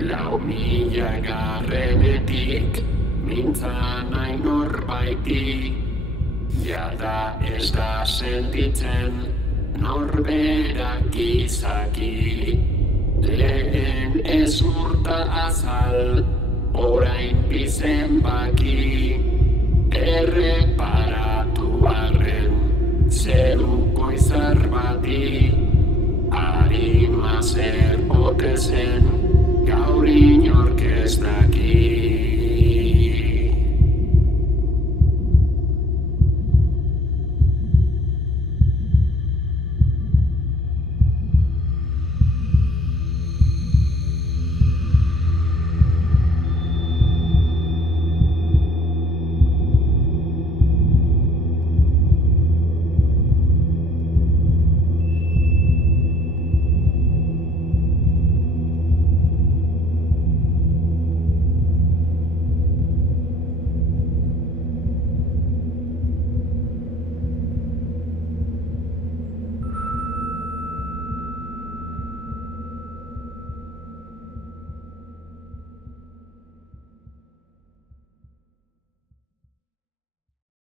Mila garrenetik mintzan nahi norbaiti, jada ez da sentitzen norberak izaki. Lehen ez urta azal, orain bizen baki, erreparatu arren zeruko izar bati, arima zer ote zen gaur inork ez daki.